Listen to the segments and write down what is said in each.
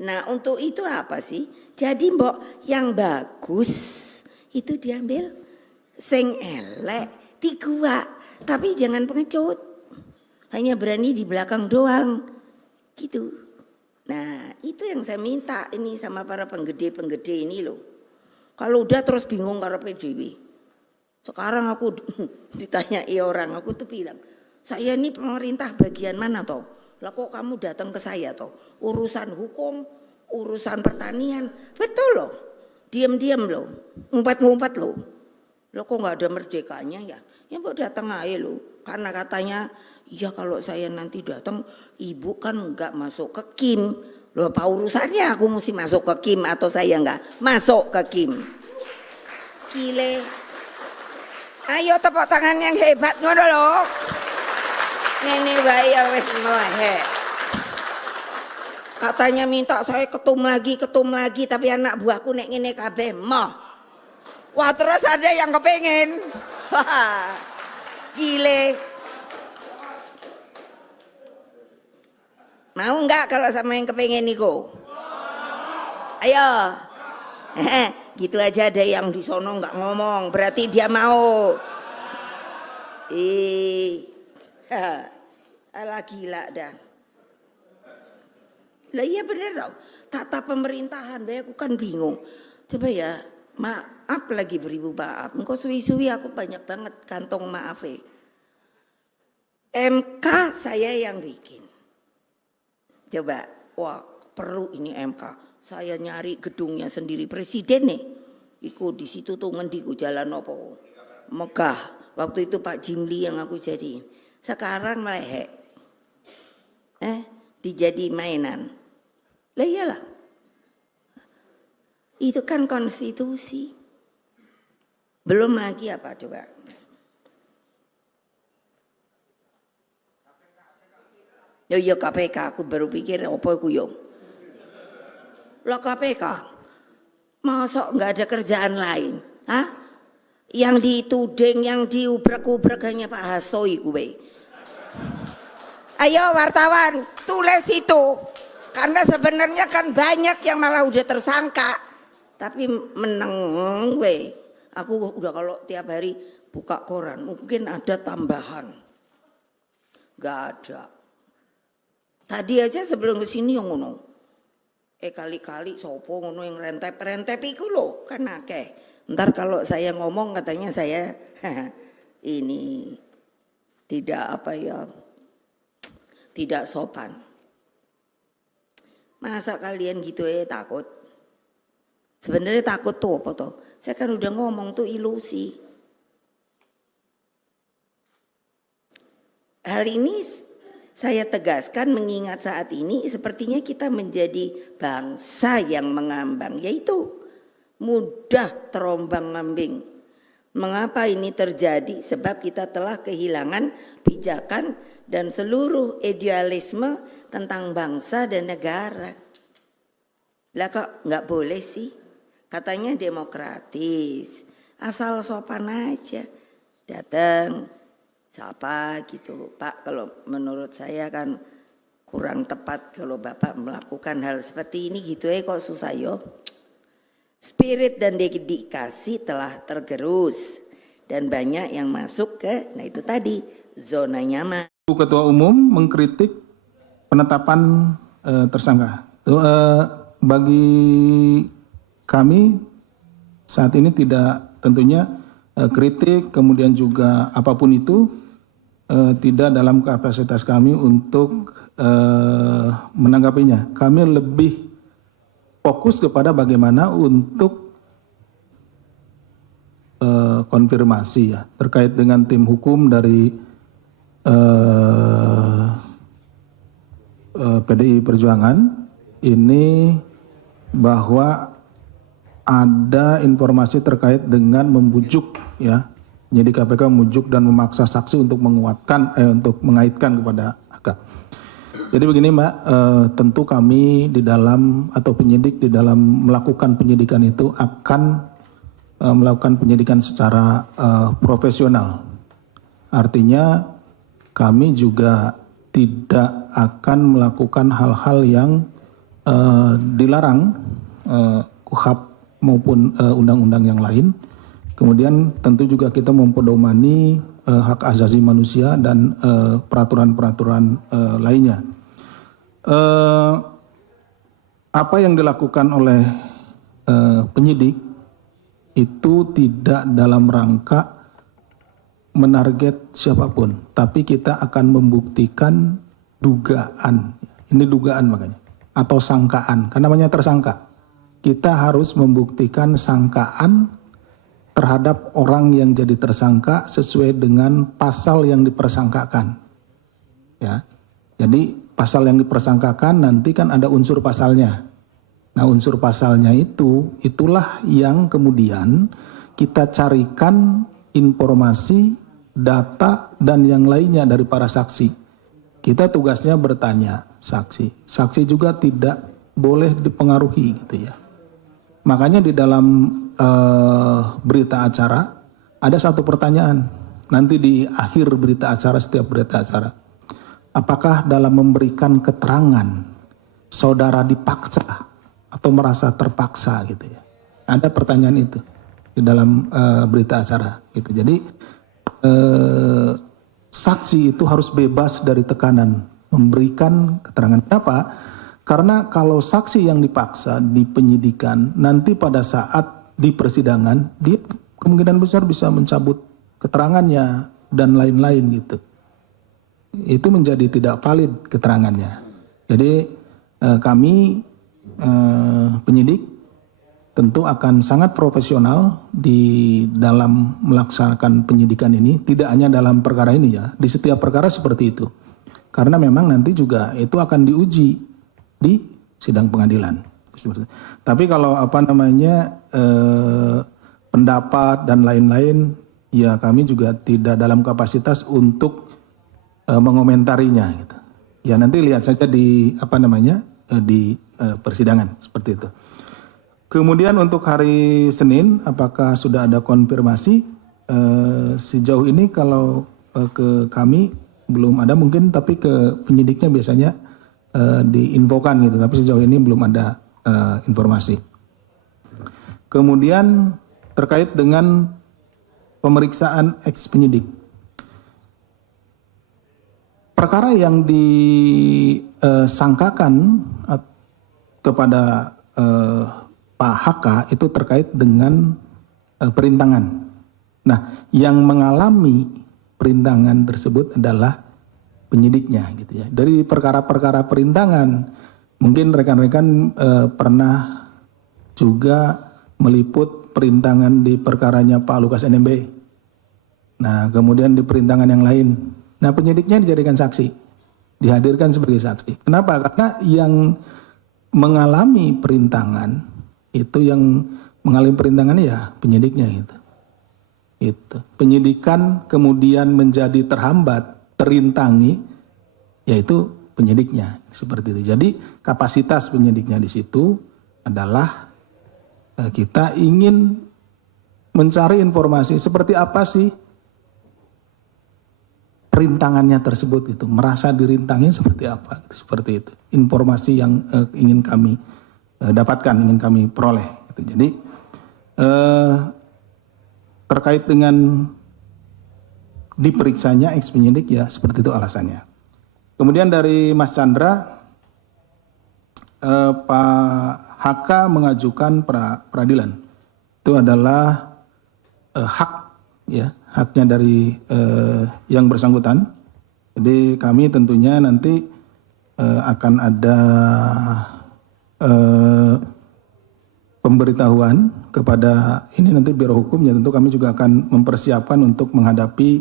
Nah untuk itu apa sih? Jadi mbok yang bagus itu diambil, sing elek diguak, tapi jangan pengecut. Hanya berani di belakang doang, gitu. Nah itu yang saya minta ini sama para penggede-penggede ini loh. Kalau udah terus bingung karena PDW. Sekarang aku ditanyai orang, aku tuh bilang, saya ini pemerintah bagian mana toh? Lah kok kamu datang ke saya toh? Urusan hukum, urusan pertanian, betul loh. Diam-diam loh, ngumpet-ngumpet loh. Loh kok nggak ada merdekanya ya? Ya mbok datang aja loh. Karena katanya, ya kalau saya nanti datang, ibu kan nggak masuk ke Kim. Loh apa urusannya aku mesti masuk ke Kim atau saya nggak masuk ke Kim? Gile. Ayo tepuk tangan yang hebat ngono loh. Nene bayi wis melehe. Katanya minta saya ketum lagi, tapi anak buahku nek ngene kabeh moh. Wah terus ada yang kepengen. Wah, gile. Mau enggak kalau sama yang kepengen niku? Ayo. Gitu aja ada yang di sono enggak ngomong, berarti dia mau. Alah gila dah. Lah iya bener tau, tata pemerintahan aku kan bingung. Coba ya, maaf lagi beribu maaf. Engkau suwi-suwi aku banyak banget kantong maaf MK saya yang bikin. Coba, wah perlu ini MK. Saya nyari gedungnya sendiri presiden nih. Iku di situ tuh ngendiku jalan apa? Megah. Waktu itu Pak Jimli yang aku jadi. Sekarang melehek. Dijadi mainan. Lah iyalah. Itu kan konstitusi. Belum lagi apa coba? Ya KPK aku baru pikir apa iku yo. Lah KPK. Masa enggak ada kerjaan lain? Hah? Yang dituding, yang diubrek-ubrek hanya Pak Hasto iku we. Ayo wartawan, tulis itu. Karena sebenarnya kan banyak yang malah udah tersangka. Tapi meneng we. Aku udah kalau tiap hari buka koran, mungkin ada tambahan. Gak ada. Tadi aja sebelum kesini yang ngono. Kali-kali sopo ngono yang rentep-rentep iku lho, kan akeh. Ntar kalau saya ngomong katanya saya ini tidak apa ya, tidak sopan. Masa kalian gitu takut? Sebenarnya takut tuh apa tuh? Saya kan udah ngomong tuh ilusi. Hal ini saya tegaskan mengingat saat ini sepertinya kita menjadi bangsa yang mengambang, yaitu mudah terombang-ambing. Mengapa ini terjadi? Sebab kita telah kehilangan pijakan dan seluruh idealisme tentang bangsa dan negara. Lah kok nggak boleh sih? Katanya demokratis, asal sopan aja. Datang, siapa gitu. Pak, kalau menurut saya kan kurang tepat kalau Bapak melakukan hal seperti ini gitu kok susah yo. Spirit dan dedikasi telah tergerus dan banyak yang masuk ke, nah itu tadi, zona nyaman. Ketua Umum mengkritik penetapan tersangka. Bagi kami saat ini tidak tentunya kritik kemudian juga apapun itu tidak dalam kapasitas kami untuk menanggapinya. Kami lebih fokus kepada bagaimana untuk konfirmasi ya terkait dengan tim hukum dari PDI Perjuangan ini bahwa ada informasi terkait dengan membujuk ya, jadi KPK membujuk dan memaksa saksi untuk menguatkan untuk mengaitkan kepada AK. Jadi begini Mbak, tentu kami di dalam atau penyidik di dalam melakukan penyidikan itu akan melakukan penyidikan secara profesional. Artinya kami juga tidak akan melakukan hal-hal yang dilarang KUHP maupun undang-undang yang lain. Kemudian tentu juga kita mempedomani hak asasi manusia dan peraturan-peraturan lainnya. Apa yang dilakukan oleh penyidik itu tidak dalam rangka menarget siapapun, tapi kita akan membuktikan dugaan. Ini dugaan makanya, atau sangkaan, kan namanya tersangka. Kita harus membuktikan sangkaan terhadap orang yang jadi tersangka sesuai dengan pasal yang dipersangkakan. Ya, jadi pasal yang dipersangkakan nanti kan ada unsur pasalnya. Nah, unsur pasalnya itulah yang kemudian kita carikan informasi, data, dan yang lainnya dari para saksi. Kita tugasnya bertanya saksi. Saksi juga tidak boleh dipengaruhi gitu ya. Makanya di dalam berita acara ada satu pertanyaan. Nanti di akhir berita acara, setiap berita acara. Apakah dalam memberikan keterangan saudara dipaksa atau merasa terpaksa gitu ya. Ada pertanyaan itu di dalam berita acara gitu. Jadi saksi itu harus bebas dari tekanan memberikan keterangan. Kenapa? Karena kalau saksi yang dipaksa di penyidikan nanti pada saat di persidangan dia kemungkinan besar bisa mencabut keterangannya dan lain-lain gitu. Itu menjadi tidak valid keterangannya. Jadi kami penyidik tentu akan sangat profesional di dalam melaksanakan penyidikan ini, tidak hanya dalam perkara ini ya, di setiap perkara seperti itu. Karena memang nanti juga itu akan diuji di sidang pengadilan. Tapi kalau pendapat dan lain-lain, ya kami juga tidak dalam kapasitas untuk mengomentarinya gitu. Ya nanti lihat saja di di persidangan seperti itu. Kemudian untuk hari Senin, apakah sudah ada konfirmasi? Sejauh ini kalau ke kami belum ada mungkin, tapi ke penyidiknya biasanya diinfokan gitu. Tapi sejauh ini belum ada informasi. Kemudian terkait dengan pemeriksaan eks penyidik. Perkara yang disangkakan kepada Pak HK itu terkait dengan perintangan. Nah, yang mengalami perintangan tersebut adalah penyidiknya gitu ya. Dari perkara-perkara perintangan, mungkin rekan-rekan pernah juga meliput perintangan di perkaranya Pak Lukas NMB. Nah, kemudian di perintangan yang lain. Nah, penyidiknya dijadikan saksi, dihadirkan sebagai saksi. Kenapa? Karena yang mengalami perintangan itu yang mengalami perintangan ya penyidiknya gitu. Itu penyidikan kemudian menjadi terhambat, terintangi, yaitu penyidiknya seperti itu. Jadi kapasitas penyidiknya di situ adalah kita ingin mencari informasi seperti apa sih perintangannya tersebut itu, merasa dirintangi seperti apa, seperti itu. Informasi yang ingin kami dapatkan, ingin kami peroleh. Gitu. Jadi terkait dengan diperiksanya eks penyidik ya seperti itu alasannya. Kemudian dari Mas Chandra, Pak HK mengajukan peradilan. Itu adalah hak ya, haknya dari yang bersangkutan. Jadi kami tentunya nanti akan ada pemberitahuan kepada ini nanti Biro Hukum ya, tentu kami juga akan mempersiapkan untuk menghadapi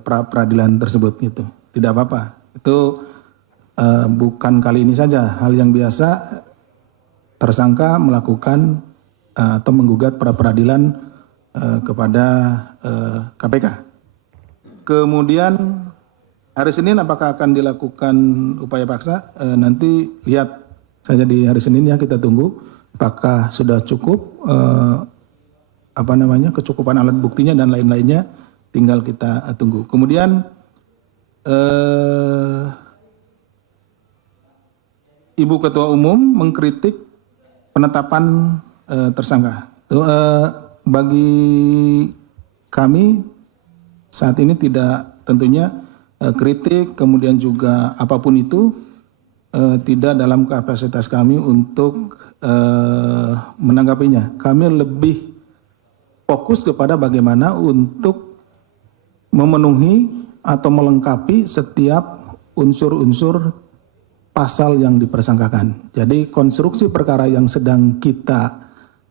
peradilan tersebut gitu. Tidak apa-apa. Itu bukan kali ini saja, hal yang biasa tersangka melakukan atau menggugat pra peradilan kepada KPK. Kemudian hari Senin apakah akan dilakukan upaya paksa? Nanti lihat saja di hari Senin ya, kita tunggu apakah sudah cukup kecukupan alat buktinya dan lain-lainnya, tinggal kita tunggu. Kemudian Ibu Ketua Umum mengkritik penetapan tersangka. Bagi kami saat ini tidak, tentunya kritik kemudian juga apapun itu tidak dalam kapasitas kami untuk menanggapinya. Kami lebih fokus kepada bagaimana untuk memenuhi atau melengkapi setiap unsur-unsur pasal yang dipersangkakan. Jadi konstruksi perkara yang sedang kita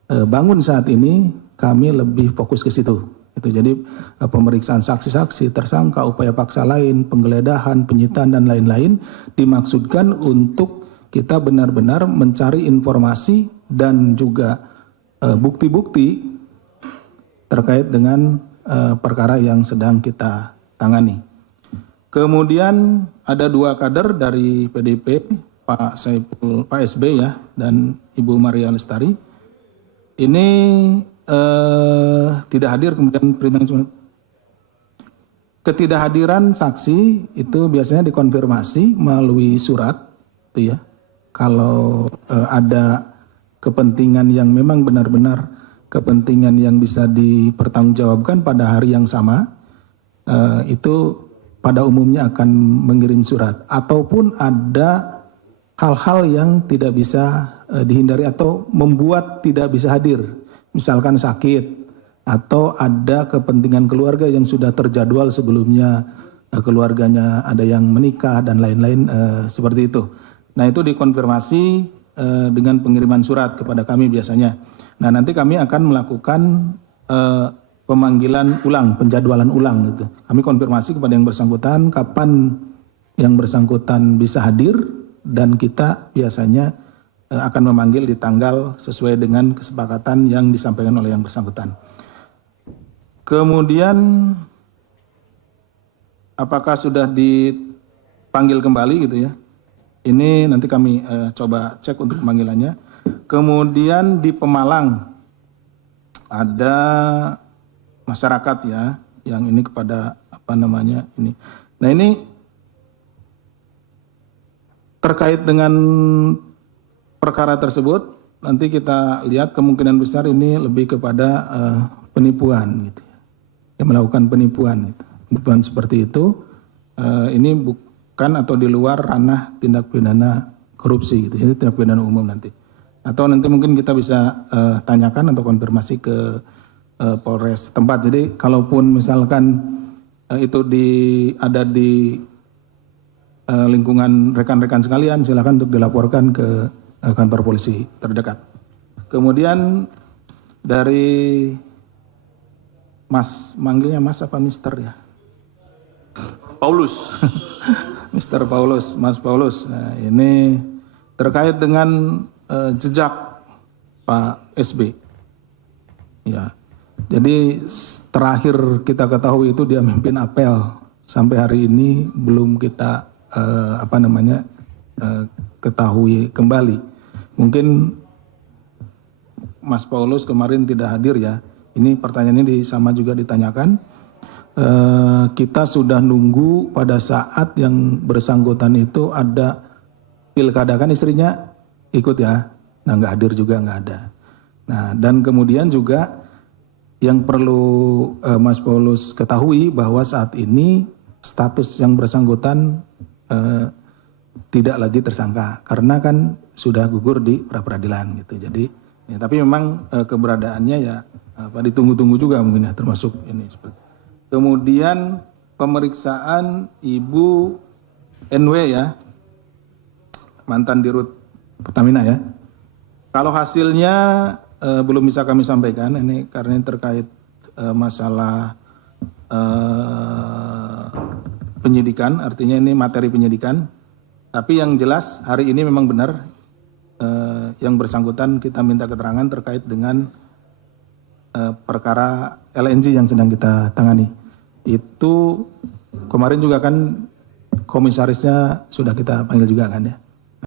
bangun saat ini, kami lebih fokus ke situ. Jadi pemeriksaan saksi-saksi, tersangka, upaya paksa lain, penggeledahan, penyitaan dan lain-lain dimaksudkan untuk kita benar-benar mencari informasi dan juga bukti-bukti terkait dengan perkara yang sedang kita tangani. Kemudian ada 2 kader dari PDIP, Pak SB ya, dan Ibu Maria Lestari. Ini tidak hadir, kemudian perintah ketidakhadiran saksi itu biasanya dikonfirmasi melalui surat, itu ya. Kalau ada kepentingan yang memang benar-benar kepentingan yang bisa dipertanggungjawabkan pada hari yang sama, itu pada umumnya akan mengirim surat. Ataupun ada hal-hal yang tidak bisa dihindari atau membuat tidak bisa hadir. Misalkan sakit atau ada kepentingan keluarga yang sudah terjadwal sebelumnya, keluarganya ada yang menikah dan lain-lain seperti itu. Nah itu dikonfirmasi dengan pengiriman surat kepada kami biasanya. Nah nanti kami akan melakukan pemanggilan ulang, penjadwalan ulang gitu. Kami konfirmasi kepada yang bersangkutan kapan yang bersangkutan bisa hadir dan kita biasanya akan memanggil di tanggal sesuai dengan kesepakatan yang disampaikan oleh yang bersangkutan. Kemudian apakah sudah dipanggil kembali gitu ya? Ini nanti kami coba cek untuk pemanggilannya. Kemudian di Pemalang ada masyarakat ya, yang ini kepada apa namanya ini. Nah ini terkait dengan perkara tersebut, nanti kita lihat kemungkinan besar ini lebih kepada penipuan gitu ya. Yang melakukan penipuan gitu. Penipuan seperti itu ini bukan atau di luar ranah tindak pidana korupsi gitu. Ini tindak pidana umum nanti. Atau nanti mungkin kita bisa tanyakan atau konfirmasi ke Polres tempat. Jadi kalaupun misalkan itu ada di lingkungan rekan-rekan sekalian, silakan untuk dilaporkan ke kantor polisi terdekat. Kemudian dari Mas, manggilnya Mas apa Mister ya? Paulus. Mister Paulus, Mas Paulus. Nah, ini terkait dengan jejak Pak SB. Ya. Jadi terakhir kita ketahui itu dia memimpin apel, sampai hari ini belum kita ketahui kembali. Mungkin Mas Paulus kemarin tidak hadir ya. Ini pertanyaan ini sama juga ditanyakan. Kita sudah nunggu pada saat yang bersangkutan itu ada pilkada, kan istrinya ikut ya. Nah nggak hadir juga, nggak ada. Nah dan kemudian juga yang perlu Mas Paulus ketahui bahwa saat ini status yang bersangkutan tidak lagi tersangka karena kan sudah gugur di pra-peradilan gitu. Jadi ya, tapi memang keberadaannya ya ditunggu-tunggu juga mungkin ya, termasuk ini. Kemudian pemeriksaan Ibu NW ya, mantan Dirut Pertamina ya. Kalau hasilnya belum bisa kami sampaikan ini karena ini terkait masalah penyidikan, artinya ini materi penyidikan. Tapi yang jelas hari ini memang benar yang bersangkutan kita minta keterangan terkait dengan perkara LNG yang sedang kita tangani. Itu kemarin juga kan komisarisnya sudah kita panggil juga kan ya.